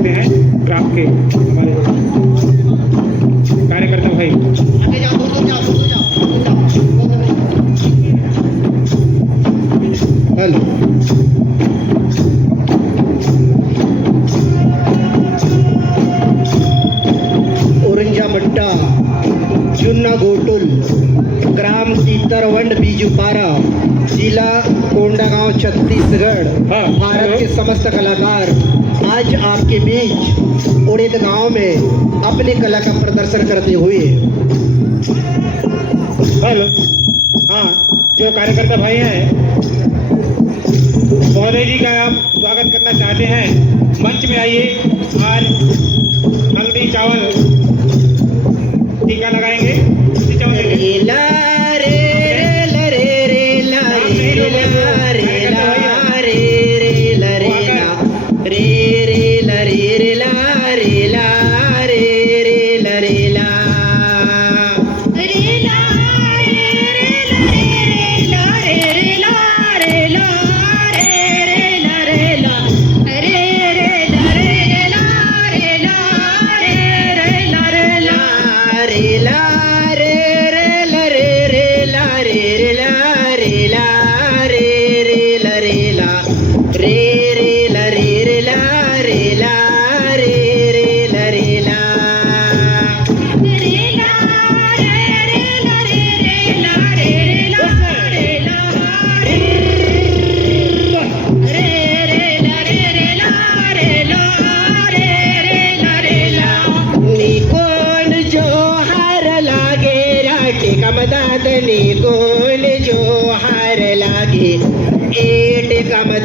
सकते हैं। ग्राफ के हमारे हाँ। भारत के समस्त कलाकार आज आपके बीच उड़िद गाँव में अपनी कला का प्रदर्शन करते हुए हेलो। हाँ जो कार्यकर्ता भाई हैं मोदी जी का आप स्वागत करना चाहते हैं। मंच में आइए। और हल्दी चावल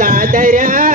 ലാദരാ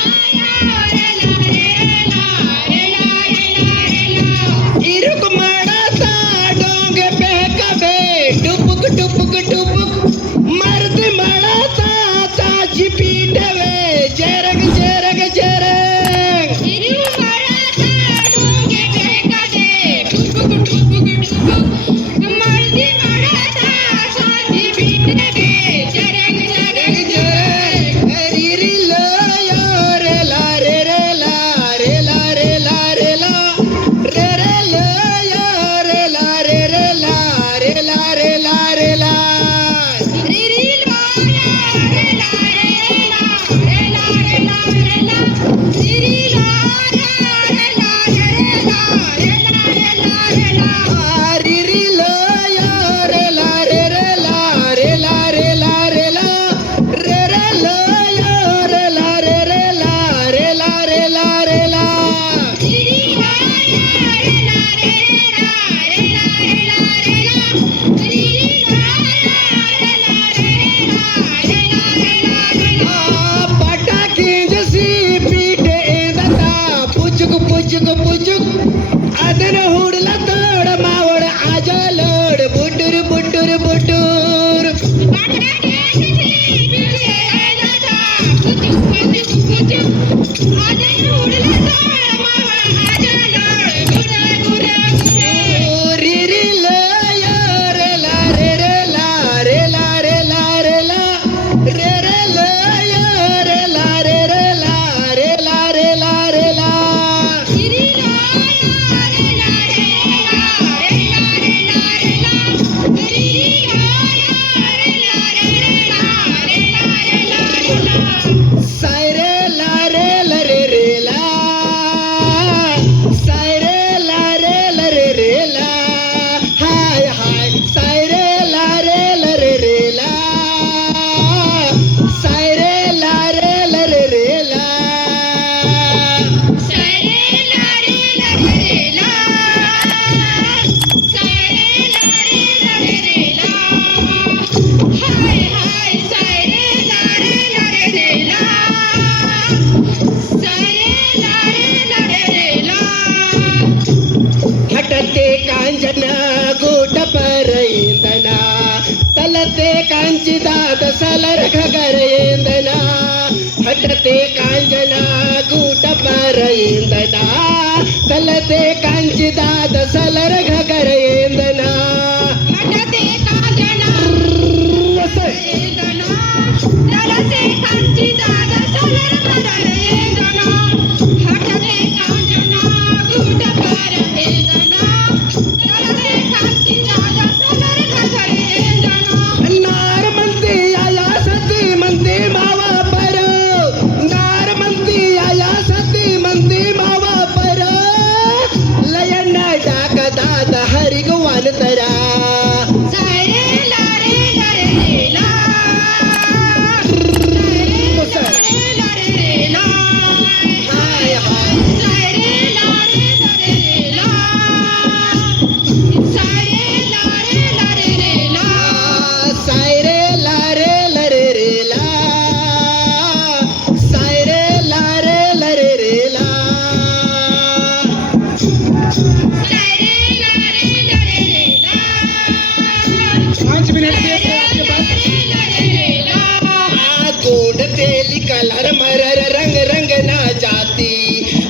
Bye.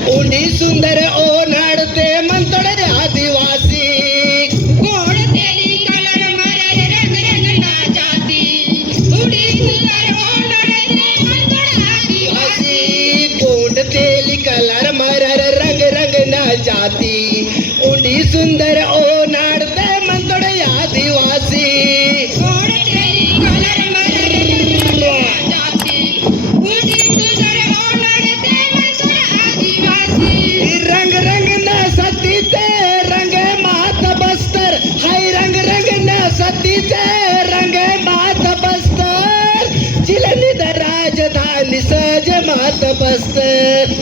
உன்னை சுந்தர Namaste.